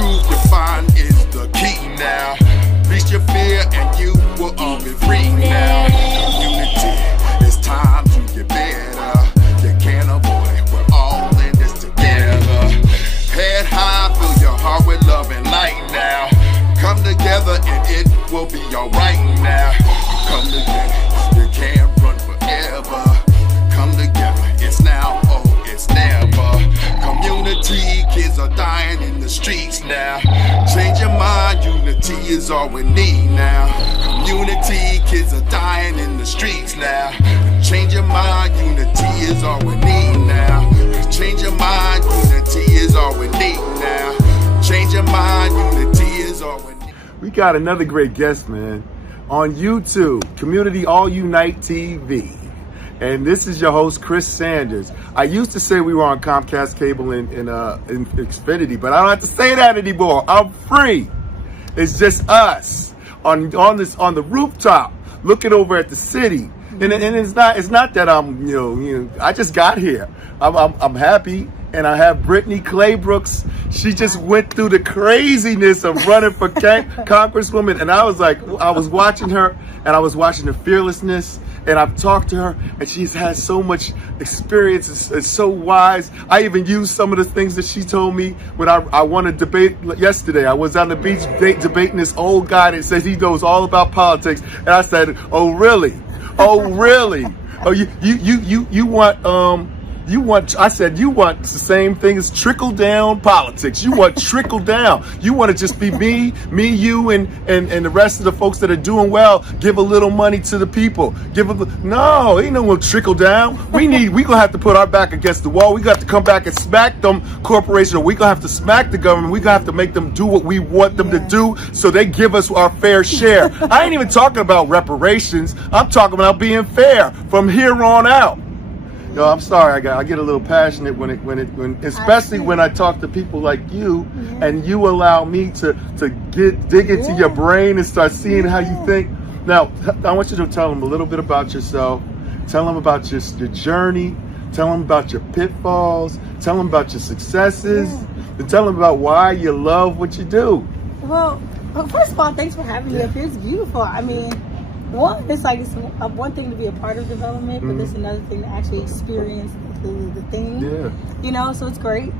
truth you find is the key now. Reach your fear and you will all be free now. Community, it's time to get better. You can't avoid it, we're all in this together. Head high, fill your heart with love and light now. Come together and it will be alright now. Come together, you can't run forever. Come together, it's now or it's never. Community, kids are dying in the streets now. Change your mind, unity is all we need now. Community, kids are dying in the streets now. Change your mind, unity is all we need now. Change your mind, unity is all we need now. Change your mind, unity is all we need. We got another great guest, man, on YouTube, Community All Unite TV. And this is your host, Chris Sanders. I used to say we were on Comcast Cable in Xfinity, but I don't have to say that anymore. I'm free. It's just us on the rooftop, looking over at the city. And it's not that I'm I just got here. I'm happy, and I have Brittany Claybrooks. She just went through the craziness of running for Congresswoman, and I was watching her, and I was watching the fearlessness. And I've talked to her, and she's had so much experience. It's so wise. I even used some of the things that she told me when I won a debate yesterday. I was on the beach debating this old guy that says he knows all about politics, and I said, "Oh really? Oh really? Oh you want, I said, you want the same thing as trickle down politics. You want trickle down. You want to just be me, you, and the rest of the folks that are doing well, give a little money to the people. No, ain't no trickle down. We gonna have to put our back against the wall. We got to come back and smack them corporations. We gonna have to smack the government. We gonna have to make them do what we want them to do so they give us our fair share. I ain't even talking about reparations. I'm talking about being fair from here on out. Yo, I'm sorry, I get a little passionate especially when I talk to people like you, and you allow me to dig into your brain and start seeing how you think. Now, I want you to tell them a little bit about yourself. Tell them about your journey. Tell them about your pitfalls. Tell them about your successes. And tell them about why you love what you do. Well, first of all, thanks for having me up here. It's beautiful. I mean, it's one thing to be a part of development, but it's another thing to actually experience the thing. Yeah. So it's great.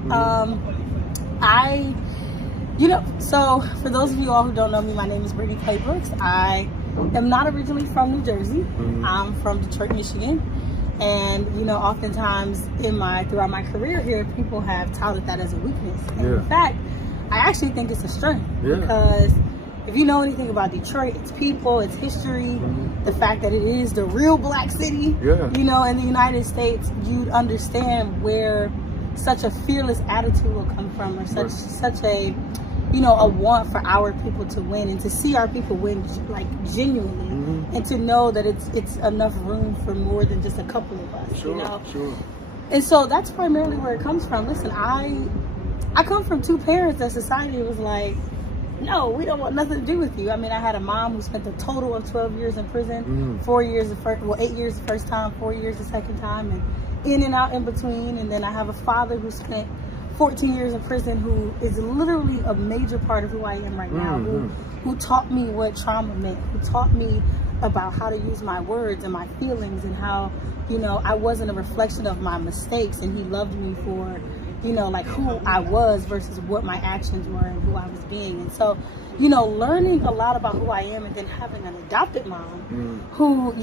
So for those of you all who don't know me, my name is Brittany Claybrooks. I am not originally from New Jersey. I'm from Detroit, Michigan. And, oftentimes throughout my career here, people have touted that as a weakness. And in fact, I actually think it's a strength because if you know anything about Detroit, its people, its history, the fact that it is the real black city, in the United States, you'd understand where such a fearless attitude will come from, or such a want for our people to win, and to see our people win genuinely, and to know that it's enough room for more than just a couple of us, Sure. And so that's primarily where it comes from. Listen, I come from two parents that society was like, no, we don't want nothing to do with you. I mean, I had a mom who spent a total of 12 years in prison, 8 years the first time, 4 years the second time, and in and out in between. And then I have a father who spent 14 years in prison, who is literally a major part of who I am right now, who taught me what trauma meant, who taught me about how to use my words and my feelings, and how, I wasn't a reflection of my mistakes, and he loved me for who I was versus what my actions were and who I was being. And so, learning a lot about who I am, and then having an adopted mom who,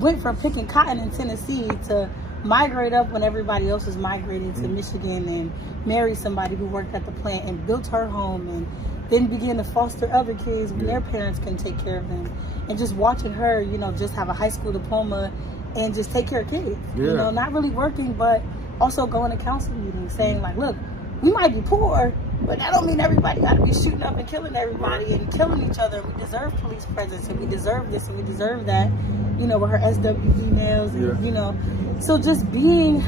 went from picking cotton in Tennessee to migrate up when everybody else was migrating to Michigan, and marry somebody who worked at the plant and built her home, and then began to foster other kids when their parents couldn't take care of them. And just watching her, just have a high school diploma and just take care of kids, not really working, but also going to council meetings saying look, we might be poor, but that don't mean everybody got to be shooting up and killing everybody and killing each other. We deserve police presence, and we deserve this, and we deserve that, with her SWV nails, and, so just being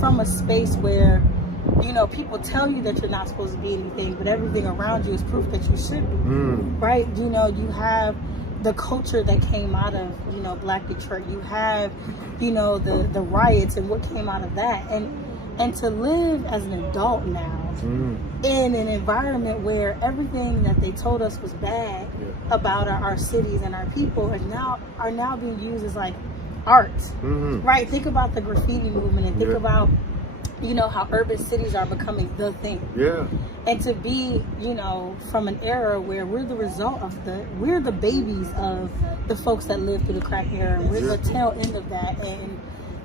from a space where, people tell you that you're not supposed to be anything, but everything around you is proof that you should be, right? You have the culture that came out of, Black Detroit. You have, the riots and what came out of that. And to live as an adult now, in an environment where everything that they told us was bad about our cities and our people are now being used as like art, right? Think about the graffiti movement and think about, you know, how urban cities are becoming the thing. Yeah. And to be, you know, from an era where we're the result of we're the babies of the folks that lived through the crack era. We're the tail end of that. And,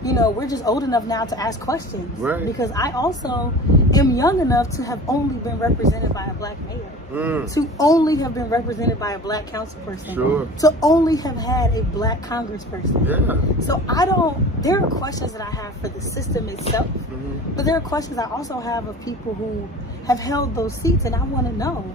you know, we're just old enough now to ask questions. Right. Because I also am young enough to have only been represented by a black mayor. To only have been represented by a black council person. To only have had a black congressperson. So there are questions that I have for the system itself. But there are questions I also have of people who have held those seats, and I want to know,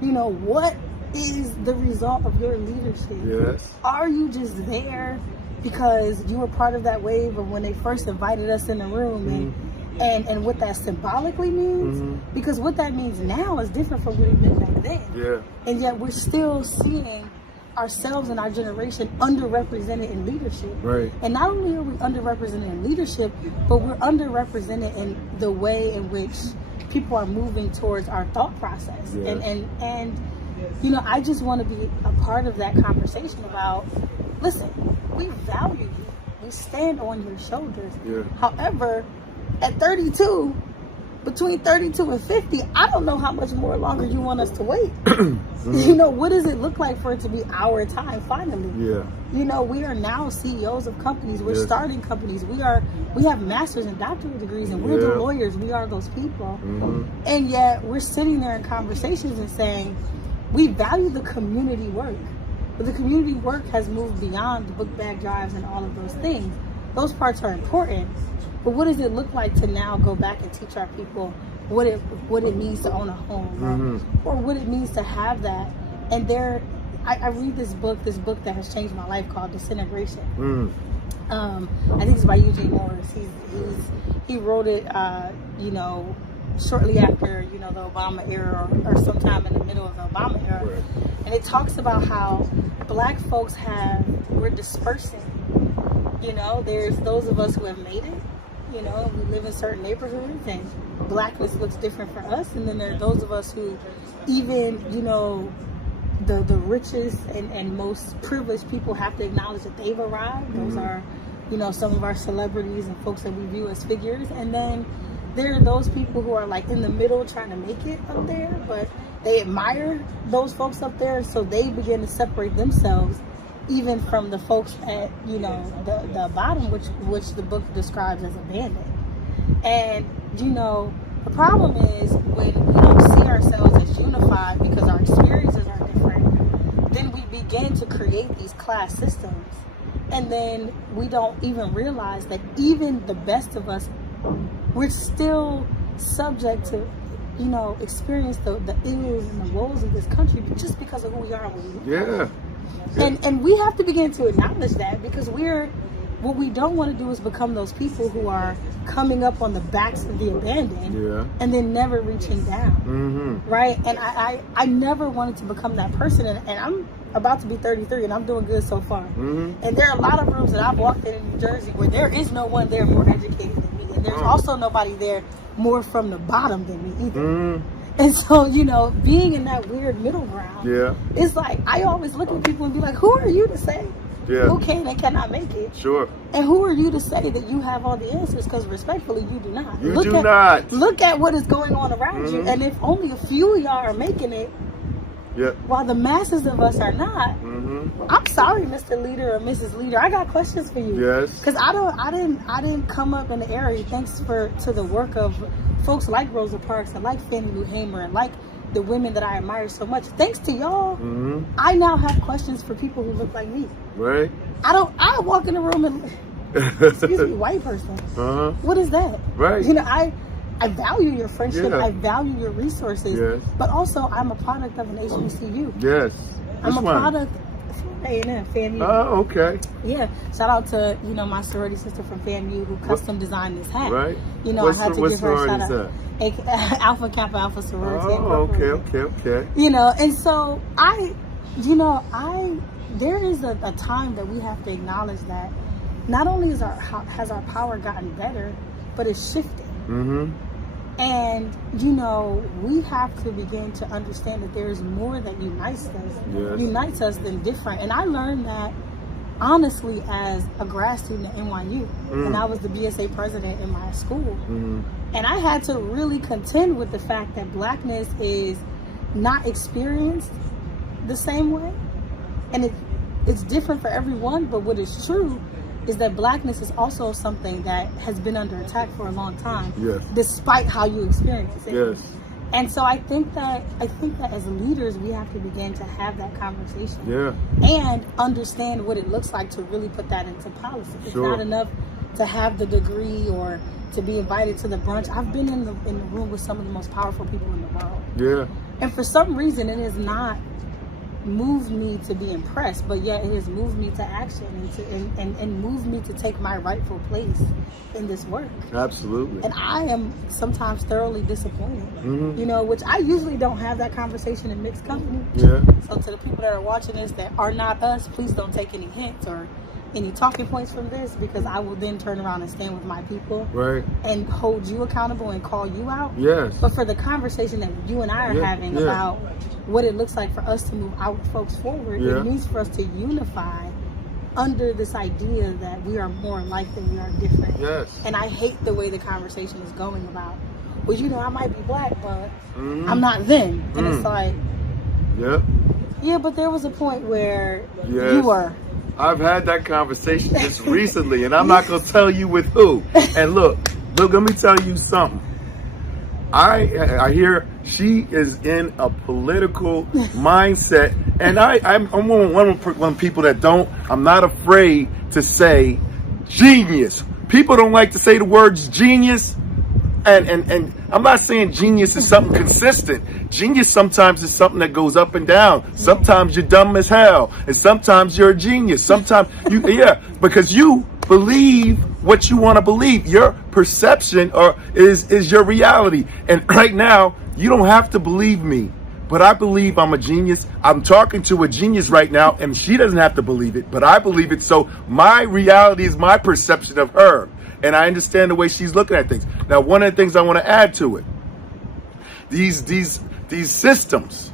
you know, what is the result of your leadership? Are you just there because you were part of that wave of when they first invited us in the room, and what that symbolically means? Because what that means now is different from what it meant back then. And yet we're still seeing ourselves and our generation underrepresented in leadership. And not only are we underrepresented in leadership, but we're underrepresented in the way in which people are moving towards our thought process. And you know, I just want to be a part of that conversation about, listen, we value you. We stand on your shoulders. However, at 32, between 32 and 50, I don't know how much more longer you want us to wait. You know, what does it look like for it to be our time finally? You know, we are now CEOs of companies. We're starting companies. We have master's and doctorate degrees, and we're the lawyers. We are those people. And yet we're sitting there in conversations and saying, we value the community work. But the community work has moved beyond the book bag drives and all of those things. Those parts are important. But what does it look like to now go back and teach our people what it means to own a home, or what it means to have that? And I read this book that has changed my life called Disintegration. I think it's by Eugene Morris. He wrote it, you know, shortly after, you know, the Obama era, or sometime in the middle of the Obama era. And it talks about how black folks we're dispersing. You know, there's those of us who have made it. You know, we live in certain neighborhoods and blackness looks different for us. And then there are those of us who, even, you know, the richest and most privileged people have to acknowledge that they've arrived. Those are, you know, some of our celebrities and folks that we view as figures. And then there are those people who are like in the middle trying to make it up there, but they admire those folks up there, so they begin to separate themselves even from the folks at, you know, the bottom, which the book describes as abandoned. And, you know, the problem is when we don't see ourselves as unified because our experiences are different, then we begin to create these class systems. And then we don't even realize that even the best of us, we're still subject to, you know, experience the ills and the woes of this country just because of who we are and what we do. And we have to begin to acknowledge that, because what we don't want to do is become those people who are coming up on the backs of the abandoned and then never reaching down. Right? And I never wanted to become that person. And I'm about to be 33 and I'm doing good so far. And there are a lot of rooms that I've walked in New Jersey where there is no one there more educated than me. And there's also nobody there more from the bottom than me either. And so, you know, being in that weird middle ground, it's like, I always look at people and be like, who are you to say who can and cannot make it? And who are you to say that you have all the answers? Because respectfully, you do not. Look at what is going on around you. And if only a few of y'all are making it, while the masses of us are not, I'm sorry, Mr. Leader or Mrs. Leader, I got questions for you. Because I didn't come up in the area thanks to the work of folks like Rosa Parks and like Fannie Lou Hamer and like the women that I admire so much. Thanks to y'all, I now have questions for people who look like me. I walk in the room and excuse me, white person. What is that? You know, I value your friendship. I value your resources. But also, I'm a product of an HBCU. I'm a product of A&M, FAMU. Oh, okay. Yeah. Shout out to, you know, my sorority sister from FAMU who custom designed this hat. You know, I had to give her a shout out. Alpha Kappa Alpha sorority. Oh, okay. You know, and so there is a time that we have to acknowledge that not only has our power gotten better, but it's shifting. And, you know, we have to begin to understand that there is more that unites us than different. And I learned that, honestly, as a grad student at NYU. And I was the BSA president in my school. And I had to really contend with the fact that blackness is not experienced the same way. And it's different for everyone, but what is true is that blackness is also something that has been under attack for a long time, despite how you experience it. And so I think that as leaders, we have to begin to have that conversation and understand what it looks like to really put that into policy. It's not enough to have the degree or to be invited to the brunch. I've been in the room with some of the most powerful people in the world. And for some reason, it has not moved me to be impressed, but yet it has moved me to action and moved me to take my rightful place in this work. Absolutely. And I am sometimes thoroughly disappointed, you know, which I usually don't have that conversation in mixed company. So to the people that are watching this that are not us, please don't take any hints or any talking points from this, because I will then turn around and stand with my people and hold you accountable and call you out. But for the conversation that you and I are having about what it looks like for us to move our folks forward, it means for us to unify under this idea that we are more alike than we are different. And I hate the way the conversation is going about, well, you know, I might be black, but I'm not them. And it's like, yeah, but there was a point where you were. I've had that conversation just recently, and I'm not going to tell you with who. And look, let me tell you something. I hear she is in a political mindset, and I'm one of people that I'm not afraid to say genius. People don't like to say the words genius, and I'm not saying genius is something consistent. Genius sometimes is something that goes up and down. Sometimes you're dumb as hell, and sometimes you're a genius. Sometimes because you believe what you want to believe. Your perception is your reality. And right now, you don't have to believe me, but I believe I'm a genius. I'm talking to a genius right now, and she doesn't have to believe it, but I believe it. So my reality is my perception of her, and I understand the way she's looking at things. Now, one of the things I want to add to it, these systems,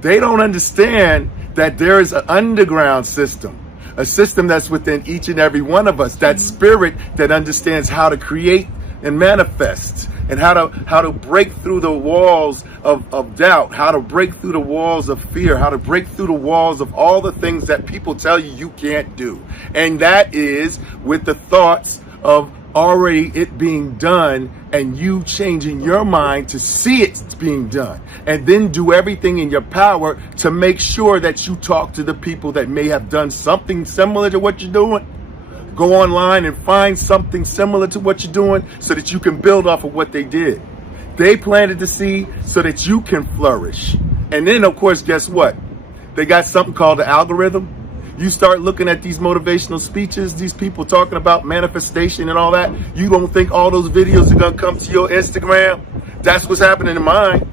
they don't understand that there is an underground system. A system that's within each and every one of us, that spirit that understands how to create and manifest, and how to break through the walls of doubt, how to break through the walls of fear, how to break through the walls of all the things that people tell you can't do. And that is with the thoughts of already it being done, and you changing your mind to see it being done, and then do everything in your power to make sure that you talk to the people that may have done something similar to what you're doing. Go online and find something similar to what you're doing so that you can build off of what they did. They planted the seed so that you can flourish. And then, of course, guess what? They got something called the algorithm. You start looking at these motivational speeches, these people talking about manifestation and all that. You don't think all those videos are going to come to your Instagram? That's what's happening in mine.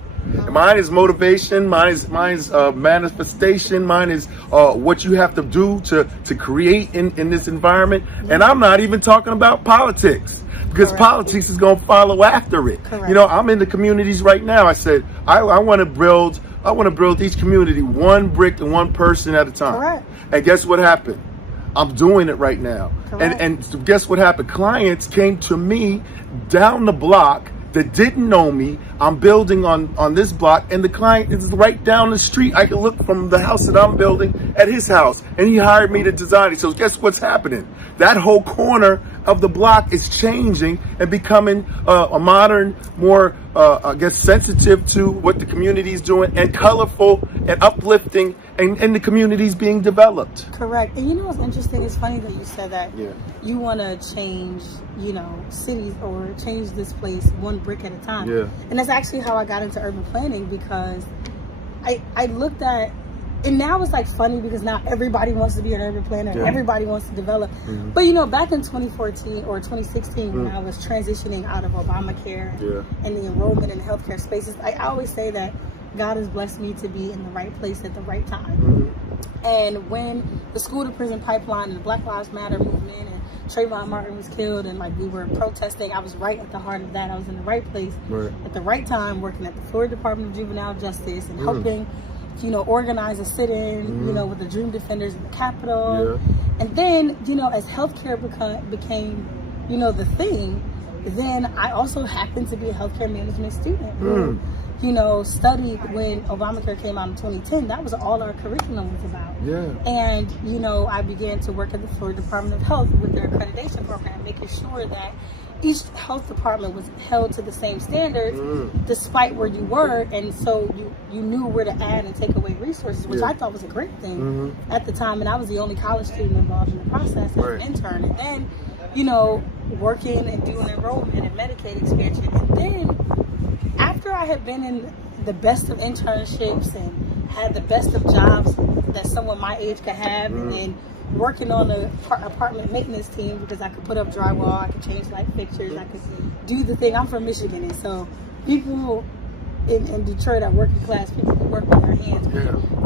Mine is motivation. Mine's manifestation. Mine is what you have to do to create in this environment. And I'm not even talking about politics, because politics is going to follow after it. You know, I'm in the communities right now. I said, I want to build each community one brick and one person at a time. And guess what happened? I'm doing it right now. And guess what happened? Clients came to me down the block that didn't know me. I'm building on this block, and the client is right down the street. I can look from the house that I'm building at his house, and he hired me to design it. So guess what's happening? That whole corner of the block is changing and becoming a modern, more, I guess, sensitive to what the community is doing, and colorful and uplifting, and the community's being developed. Correct. And you know what's interesting? It's funny that you said that you want to change, you know, cities or change this place one brick at a time. And that's actually how I got into urban planning, because I looked at, and now it's like funny because now everybody wants to be an urban planner and everybody wants to develop. But you know, back in 2014 or 2016, when I was transitioning out of Obamacare and the enrollment in healthcare spaces, I always say that God has blessed me to be in the right place at the right time. And when the school to prison pipeline and the Black Lives Matter movement and Trayvon Martin was killed and like we were protesting, I was right at the heart of that. I was in the right place at the right time, working at the Florida Department of Juvenile Justice and helping, you know, organize a sit-in, you know, with the Dream Defenders in the Capitol. And then, you know, as healthcare became, you know, the thing, then I also happened to be a healthcare management student who, you know, studied when Obamacare came out in 2010. That was all our curriculum was about. And, you know, I began to work at the Florida Department of Health with their accreditation program, making sure that each health department was held to the same standards despite where you were, and so you knew where to add and take away resources, which I thought was a great thing at the time. And I was the only college student involved in the process as an intern. And then, you know, working and doing enrollment and Medicaid expansion. And then after I had been in the best of internships and had the best of jobs that someone my age could have, and then working on the apartment maintenance team because I could put up drywall, I could change light fixtures, I could do the thing. I'm from Michigan, and so people in Detroit are working class people who work with their hands.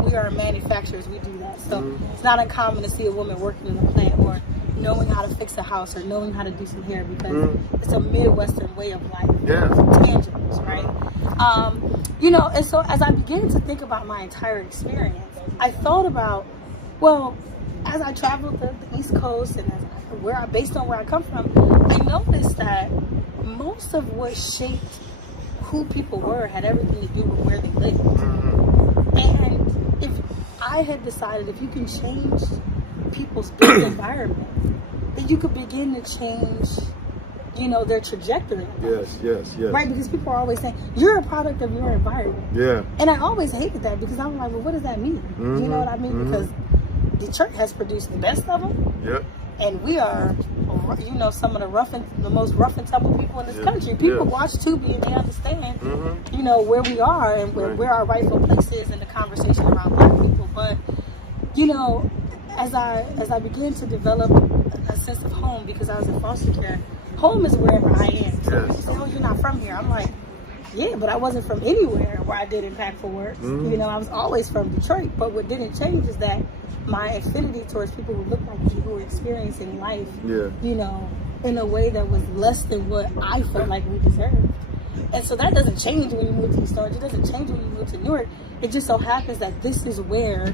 We are manufacturers, we do that. So it's not uncommon to see a woman working in a plant or knowing how to fix a house or knowing how to do some hair because it's a Midwestern way of life. Tangibles, right? You know, and so as I began to think about my entire experience, I thought about, well, as I traveled the East Coast and based on where I come from, I noticed that most of what shaped who people were had everything to do with where they lived. And if I had decided if you can change people's built environment, then you could begin to change, you know, their trajectory. Right? Because people are always saying, you're a product of your environment. And I always hated that because I'm like, well, what does that mean? You know what I mean? Because Detroit has produced the best of them. And we are, you know, some of the most rough and tumble people in this country. People watch Tubi and they understand, you know, where we are and where our rightful place is in the conversation around Black people. But, you know, as I began to develop a sense of home because I was in foster care, home is wherever I am. So people say, oh, you're not from here. I'm like, yeah, but I wasn't from anywhere where I did impactful work. You know, I was always from Detroit. But what didn't change is that my affinity towards people who look like me, who were experiencing life, you know, in a way that was less than what I felt like we deserved. And so that doesn't change when you move to East Orange. It doesn't change when you move to Newark. It just so happens that this is where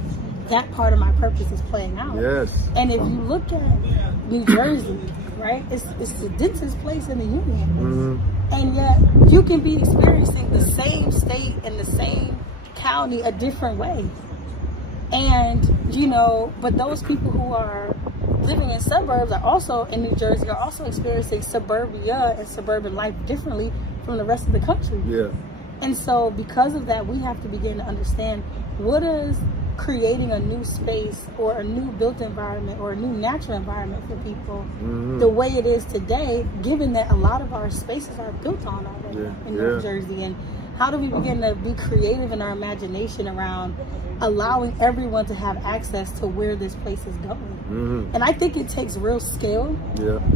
that part of my purpose is playing out. And if you look at New Jersey, right, it's the densest place in the union. And yet you can be experiencing the same state and the same county a different way. And, you know, but those people who are living in suburbs are also in New Jersey, are also experiencing suburbia and suburban life differently from the rest of the country. And so because of that, we have to begin to understand what is creating a new space or a new built environment or a new natural environment for people the way it is today, given that a lot of our spaces are built on already in New Jersey. And how do we begin to be creative in our imagination around allowing everyone to have access to where this place is going? And I think it takes real skill.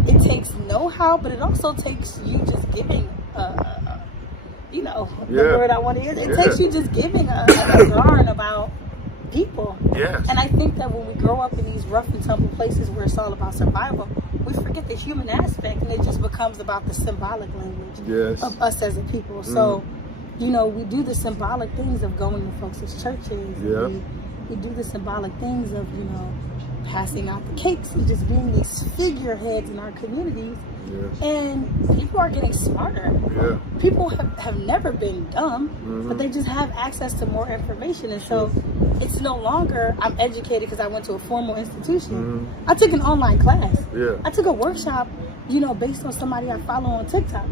It takes know-how, but it also takes you just giving, you know, the word I want to use. It takes you just giving a yarn about people. And I think that when we grow up in these rough and tumble places where it's all about survival, we forget the human aspect and it just becomes about the symbolic language of us as a people. So, you know, we do the symbolic things of going to folks' churches. We do the symbolic things of, you know, passing out the cakes and just being these figureheads in our communities. And people are getting smarter. People have never been dumb, but they just have access to more information. And so it's no longer, I'm educated because I went to a formal institution. I took an online class. I took a workshop, you know, based on somebody I follow on TikTok.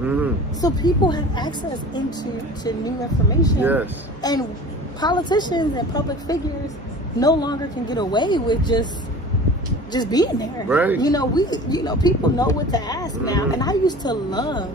So people have access into new information. And politicians and public figures no longer can get away with just being there. You know, people know what to ask now. And I used to love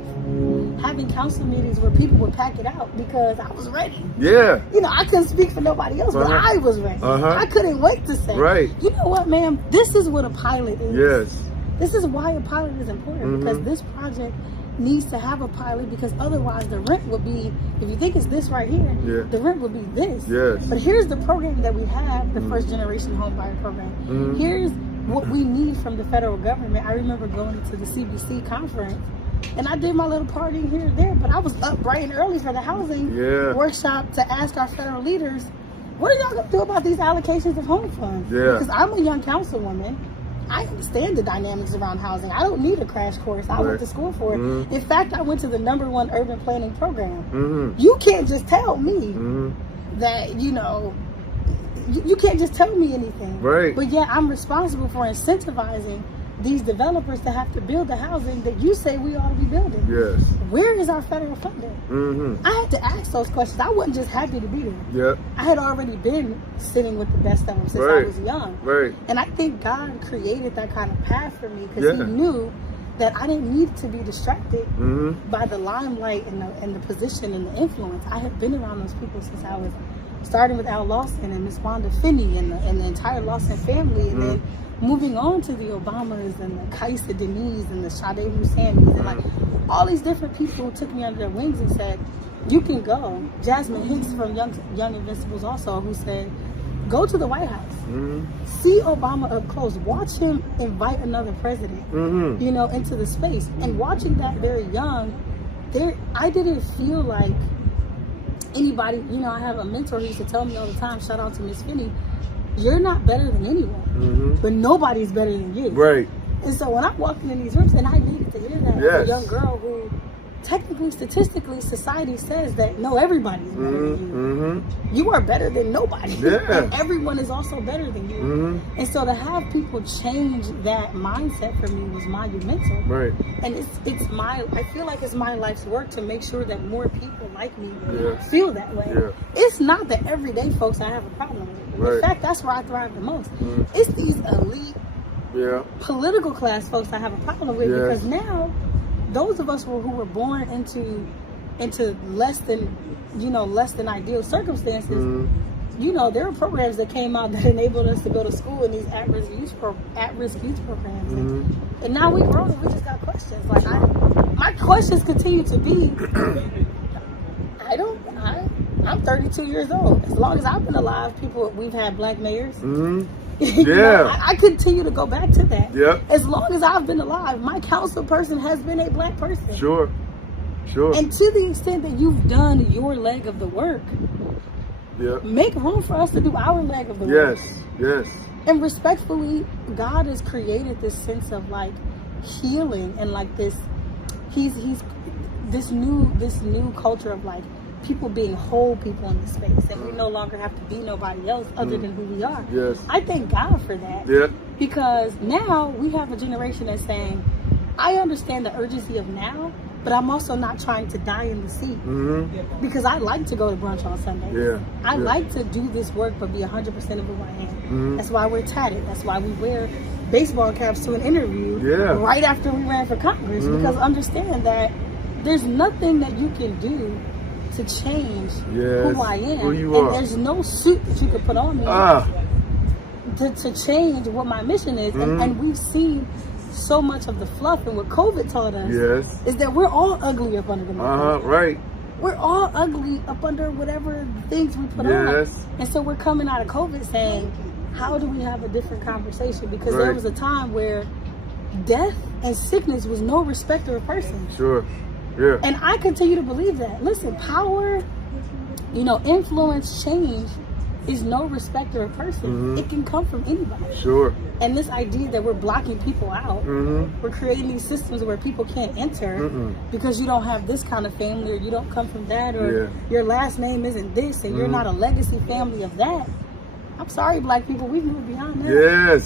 having council meetings where people would pack it out because I was ready. You know, I couldn't speak for nobody else, but I was ready. I couldn't wait to say, you know what, ma'am, this is what a pilot is. This is why a pilot is important, because this project needs to have a pilot, because otherwise the rent would be, if you think it's this right here, the rent would be this. But here's the program that we have, the first generation home buyer program. Here's what we need from the federal government. I remember going to the CBC conference, and I did my little party here and there, but I was up bright and early for the housing workshop to ask our federal leaders, what are y'all going to do about these allocations of home funds? Because I'm a young councilwoman. I understand the dynamics around housing. I don't need a crash course. I went to school for it. In fact, I went to the #1 urban planning program. You can't just tell me that, you know, you can't just tell me anything. But yet I'm responsible for incentivizing these developers to have to build the housing that you say we ought to be building. Where is our federal funding? I had to ask those questions. I wasn't just happy to be there. I had already been sitting with the best of them since I was young. And I think God created that kind of path for me because he knew that I didn't need to be distracted by the limelight and the position and the influence. I have been around those people since I was starting with Al Lawson and Miss Wanda Finney and the entire Lawson family, and then moving on to the Obamas and the Kaisa Denise and the Sade Husseins and like all these different people who took me under their wings and said, you can go. Jasmine Hicks from Young Invincibles also, who said, go to the White House, see Obama up close, watch him invite another president, you know, into the space. And watching that very young, I didn't feel like anybody, you know, I have a mentor who used to tell me all the time, shout out to Miss Finney, you're not better than anyone, but nobody's better than you. And so when I'm walking in these rooms, and I needed to hear that as a young girl who technically, statistically, society says that no, everybody's better than you. You are better than nobody. And everyone is also better than you. And so to have people change that mindset for me was monumental. And it's I feel like it's my life's work to make sure that more people like me feel that way. It's not the everyday folks I have a problem with. In fact, that's where I thrive the most. It's these elite political class folks I have a problem with because now those of us who were born into less than ideal circumstances, you know, there were programs that came out that enabled us to go to school in these at-risk youth programs, and now we've grown and we just got questions. Like my questions continue to be, I'm 32 years old. As long as I've been alive, we've had black mayors. You know, I continue to go back to that. As long as I've been alive, my council person has been a black person. And to the extent that you've done your leg of the work, make room for us to do our leg of the work. And respectfully, God has created this sense of like healing and like this. He's this new culture of like people being whole people in the space, and we no longer have to be nobody else other than who we are. I thank God for that. Because now we have a generation that's saying, I understand the urgency of now, but I'm also not trying to die in the seat. Because I like to go to brunch on Sundays. I like to do this work but be 100% of who I am. That's why we're tatted. That's why we wear baseball caps to an interview right after we ran for Congress, because understand that there's nothing that you can do to change who I am. Who you are. And there's no suit that you can put on me to change what my mission is. And we've seen so much of the fluff, and what COVID taught us is that we're all ugly up under the microscope. We're all ugly up under whatever things we put on. And so we're coming out of COVID saying, how do we have a different conversation? Because there was a time where death and sickness was no respecter of person. And I continue to believe that. Listen, power, you know, influence, change is no respecter of person. It can come from anybody. And this idea that we're blocking people out, we're creating these systems where people can't enter because you don't have this kind of family, or you don't come from that, or your last name isn't this, and you're not a legacy family of that. I'm sorry, black people, we've moved beyond that.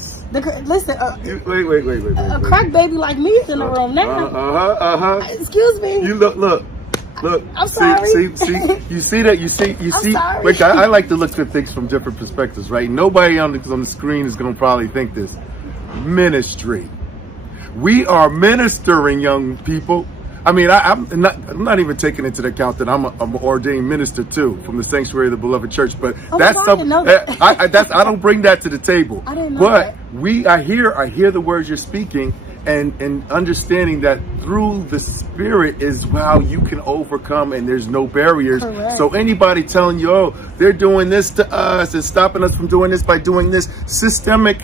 Listen, wait. A crack baby like me is in the room now. Excuse me. You look. I'm sorry. See, you see that? You see. sorry. Wait, I like to look at things from different perspectives, right? Nobody on the screen is going to probably think this. Ministry. We are ministering, young people. I mean, I'm not even taking into account that I'm an ordained minister too, from the Sanctuary of the Beloved Church. But that's something I don't bring that to the table. I didn't know but that. I hear the words you're speaking, and understanding that through the Spirit is how you can overcome, and there's no barriers. So anybody telling you, oh, they're doing this to us and stopping us from doing this by doing this systemic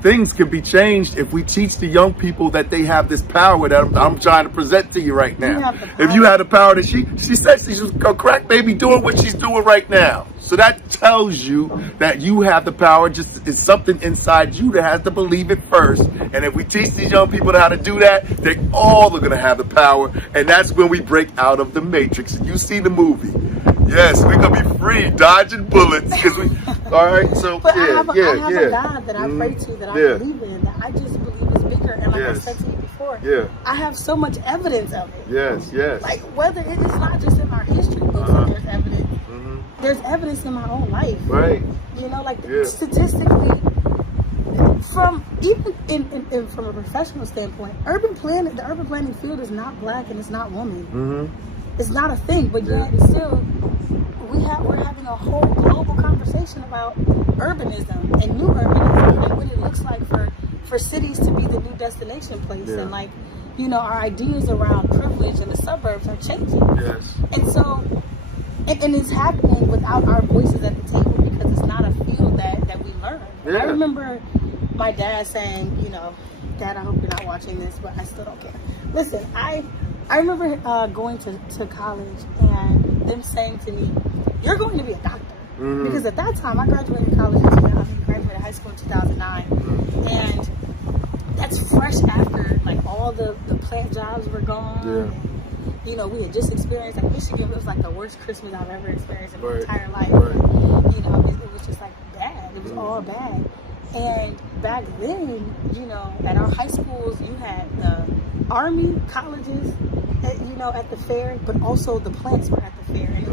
things can be changed if we teach the young people that they have this power that I'm trying to present to you right now. If you had the power that she said she's a crack baby doing what she's doing right now. So that tells you that you have the power. Just it's something inside you that has to believe it first. And if we teach these young people how to do that, they all are going to have the power. And that's when we break out of the matrix. You see the movie. Yes, we're going to be free, dodging bullets. All right, so but I have a God that I pray to, that I believe in, that I just believe is bigger. And like I said to you before, I have so much evidence of it. Yes. Like whether it is not just in our history books, there's evidence. There's evidence in my own life. Right. You know, like statistically, from even in from a professional standpoint, the urban planning field is not black and it's not woman. It's not a thing, but yet it's still we're having a whole global conversation about urbanism and new urbanism and what it looks like for cities to be the new destination place, and like, you know, our ideas around privilege in the suburbs are changing. Yes. And so and it's happening without our voices at the table because it's not a field that we learn. I remember my dad saying, you know, Dad, I hope you're not watching this, but I still don't care. Listen, I remember going to college and them saying to me, you're going to be a doctor. Because at that time, I graduated college in 2000, graduated high school in 2009. And that's fresh after, like, all the plant jobs were gone. And, you know, we had just experienced, like, Michigan was like the worst Christmas I've ever experienced in my entire life. You know, it was just like bad. It was all bad. And back then, you know, at our high schools, you had the Army colleges, you know, at the fair, but also the plants were at the fair. And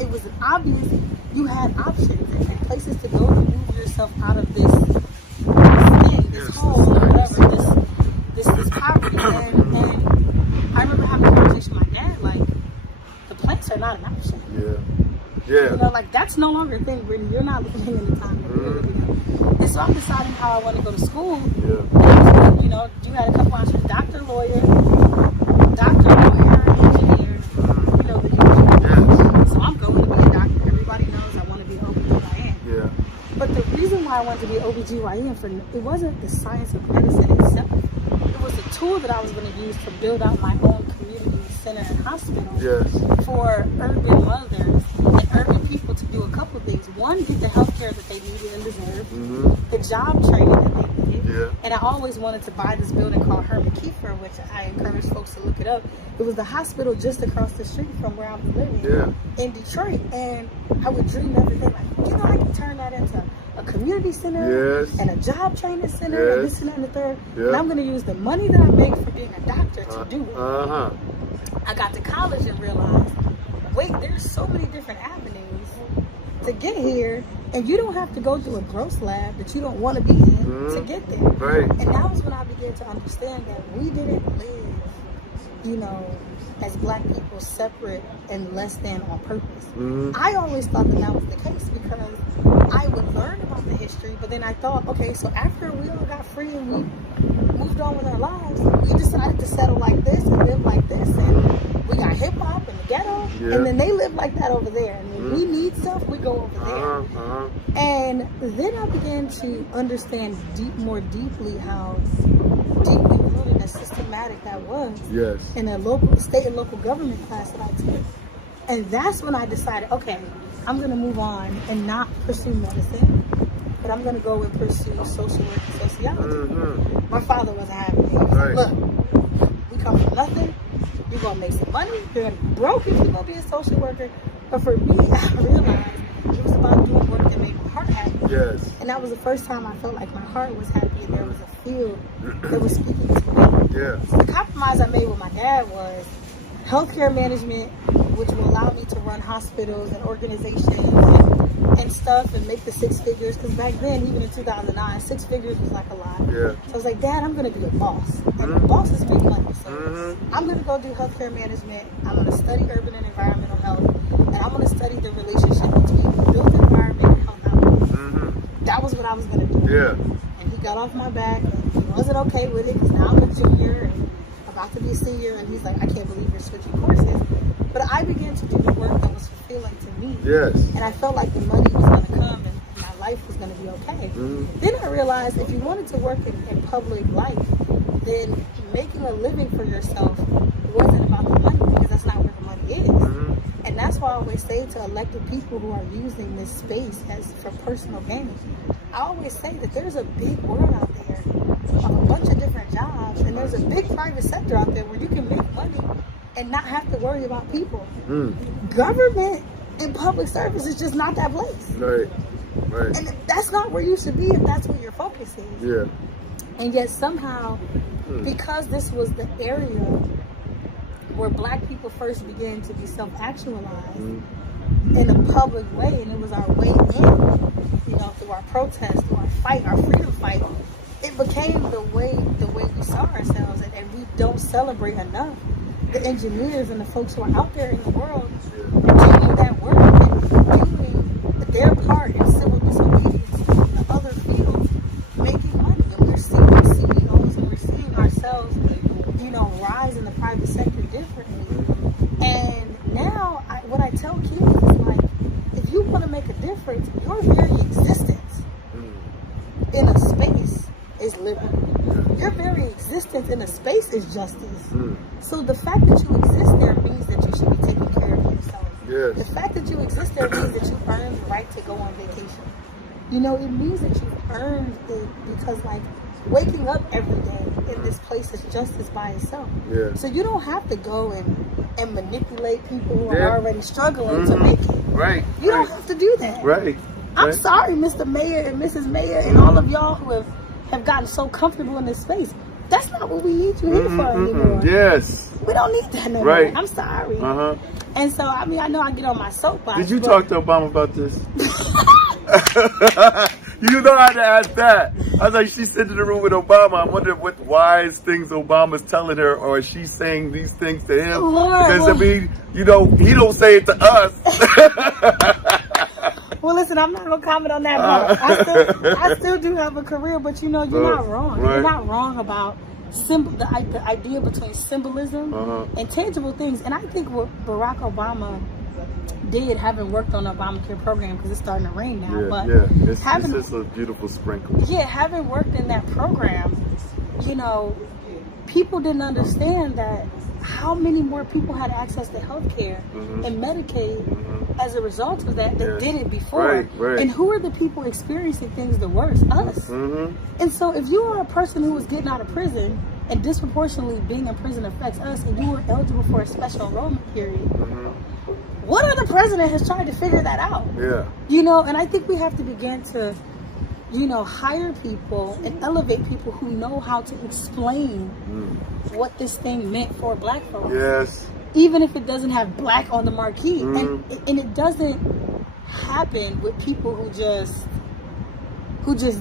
it was an obvious, you had options and places to go to move yourself out of this thing, this hole, or whatever, this poverty. And I remember having a conversation with my dad, like, the plants are not an option. You know, like, that's no longer a thing, Brittany. You're not living in the time that we're living in. And so I'm deciding how I want to go to school. You know, you had a couple options: doctor, lawyer, engineer. You know, so I'm going to be a doctor. Everybody knows I want to be OBGYN. But the reason why I wanted to be OBGYN, it wasn't the science of medicine itself. It was the tool that I was going to use to build out my own community center and hospital for urban mothers and urban people to do a couple things. One, get the health care that they needed and deserved, the job training that they needed. And I always wanted to buy this building called Herman Kiefer, which I encourage folks to look it up. It was the hospital just across the street from where I was living in Detroit. And I would dream everything like, you know, I can turn that into a community center and a job training center and this and that and the third. And I'm going to use the money that I make for being a doctor to do it. I got to college and realized, wait, there's so many different avenues to get here, and you don't have to go to a gross lab that you don't want to be in to get there. And that was when I began to understand that we didn't live, you know, as black people separate and less than on purpose. I always thought that was the case because I would learn about the history, but then I thought, okay, so after we all got free and we moved on with our lives, we decided to settle like this and live like this, and we got hip-hop and the ghetto, and then they live like that over there, and when we need stuff, we go over there. And then I began to understand more deeply how deeply rooted and systematic that was in a local, state and local government class that I took. And that's when I decided, okay, I'm going to move on and not pursue medicine, but I'm going to go and pursue social work and sociology. My father wasn't having it. He was like, look, we come from nothing. You're going to make some money. You're going to be broke if you're going to be a social worker. But for me, I realized it was about doing work that made my heart happy. And that was the first time I felt like my heart was happy and there was a field that was speaking to me. So the compromise I made with my dad was healthcare management, which will allow me to run hospitals and organizations and stuff and make the 6 figures. Because back then, even in 2009, 6 figures was like a lot. So I was like, Dad, I'm going to be a boss. And bosses make money. So I'm going to go do healthcare management. I'm going to study urban and environmental health. And I'm going to study the relationship between the built environment and health outcomes. That was what I was going to do. And he got off my back. And he wasn't okay with it because now I'm a junior and about to be a senior. And he's like, I can't believe you're switching courses. But I began to do the work that was fulfilling to me. And I felt like the money was going to come and my life was going to be okay. Then I realized if you wanted to work in public life, then making a living for yourself wasn't about the money, because that's not where the money is. And that's why I always say to elected people who are using this space as for personal gain, I always say that there's a big world out there of a bunch of different jobs, and there's a big private sector out there where you can make money and not have to worry about people. Government and public service is just not that place. Right. And that's not where you should be if that's what your focus is. Yeah. And yet somehow, because this was the area where Black people first began to be self-actualized in a public way, and it was our way in, you know, through our protest, through our fight, our freedom fight, it became the way we saw ourselves, and we don't celebrate enough the engineers and the folks who are out there in the world doing that work and doing their part in civil disobedience in other fields, making money. And we're seeing CEOs, and we're seeing ourselves, you know, rise in the private sector differently. And now, what I tell kids is, like, if you want to make a difference, your very existence in a space is liberty. Your very existence in a space is justice. So the fact that you exist there means that you should be taking care of yourself. Yes. The fact that you exist there means that you earned the right to go on vacation. You know, it means that you've earned it, because, like, waking up every day in this place is justice by itself. Yeah. So you don't have to go and manipulate people who are already struggling to make it. Right. You don't have to do that. Right. I'm sorry, Mr. Mayor and Mrs. Mayor and all of y'all who have gotten so comfortable in this space. That's not what we need you here for anymore. Yes. We don't need that no Right. more. I'm sorry. And so, I mean, I know I get on my soapbox. did you talk to Obama about this? You know how to ask that. I was like, she's sitting in the room with Obama. I wonder what wise things Obama's telling her, or is she saying these things to him? Lord, because, I mean, you know, he don't say it to us. Well, listen, I'm not going to comment on that part. I still do have a career, but, you know, you're not wrong. Right. You're not wrong about the idea between symbolism and tangible things. And I think what Barack Obama did, having worked on the Obamacare program, because it's starting to rain now, but it's just a beautiful sprinkle. Yeah, having worked in that program, you know, people didn't understand that how many more people had access to health care and Medicaid as a result of that did it before. Right. And who are the people experiencing things the worst? Us. And so if you are a person who was getting out of prison, and disproportionately being in prison affects us, and you were eligible for a special enrollment period, what other president has tried to figure that out? Yeah. You know, and I think we have to begin to, you know, hire people and elevate people who know how to explain what this thing meant for Black folks. Yes. Even if it doesn't have Black on the marquee. And it doesn't happen with people who just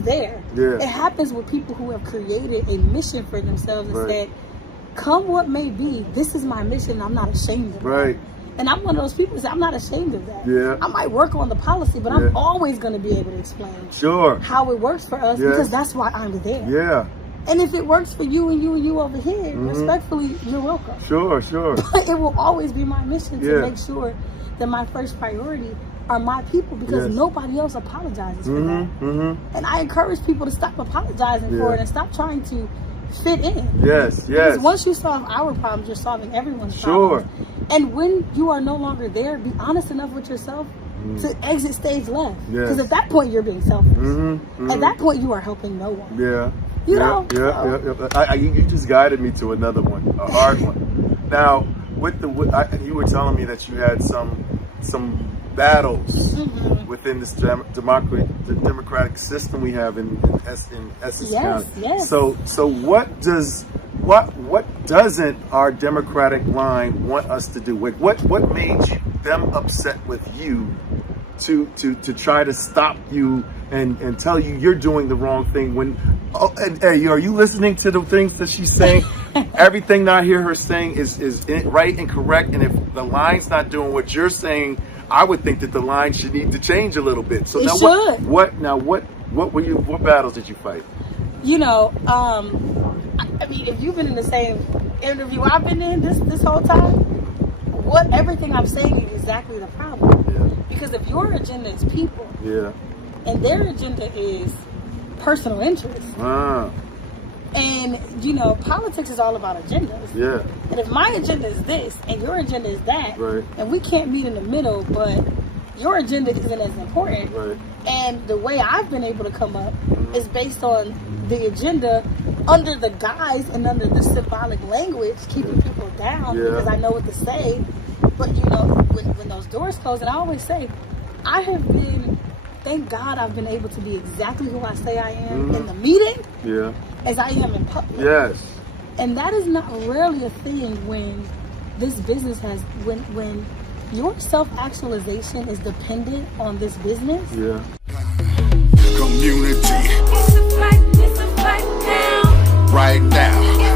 there. Yeah. It happens with people who have created a mission for themselves and said, come what may be, this is my mission, I'm not ashamed of it. And I'm one of those people who say, I'm not ashamed of that. Yeah. I might work on the policy, but I'm always going to be able to explain how it works for us, because that's why I'm there. Yeah. And if it works for you and you and you over here, respectfully, you're welcome. Sure. But it will always be my mission to make sure that my first priority are my people, because nobody else apologizes for that. And I encourage people to stop apologizing for it and stop trying to fit in. Yes. Because once you solve our problems, you're solving everyone's problems. And when you are no longer there, be honest enough with yourself to exit stage left. Because at that point, you're being selfish. At that point, you are helping no one. You know? You just guided me to another one, a hard one. Now, you were telling me that you had some battles within this democratic system we have in Essex County. Yes. So what doesn't our democratic line want us to do? What made them upset with you to try to stop you and tell you you're doing the wrong thing? Hey, are you listening to the things that she's saying? Everything that I hear her saying is right and correct. And if the line's not doing what you're saying, I would think that the line should need to change a little bit. So now what battles did you fight? You know, I mean, if you've been in the same interview I've been in this whole time, everything I'm saying is exactly the problem. Because if your agenda is people, and their agenda is personal interest. And you know, politics is all about agendas. Yeah. And if my agenda is this and your agenda is that, Right. and we can't meet in the middle, but your agenda isn't as important. Right. And the way I've been able to come up is based on the agenda under the guise and under the symbolic language, keeping people down because I know what to say. But you know, when those doors close, and I always say, I have been, thank God I've been able to be exactly who I say I am in the meeting as I am in public. Yes. And that is not rarely a thing when this business has, when your self-actualization is dependent on this business. Yeah. Community. It's a fight now. Right now.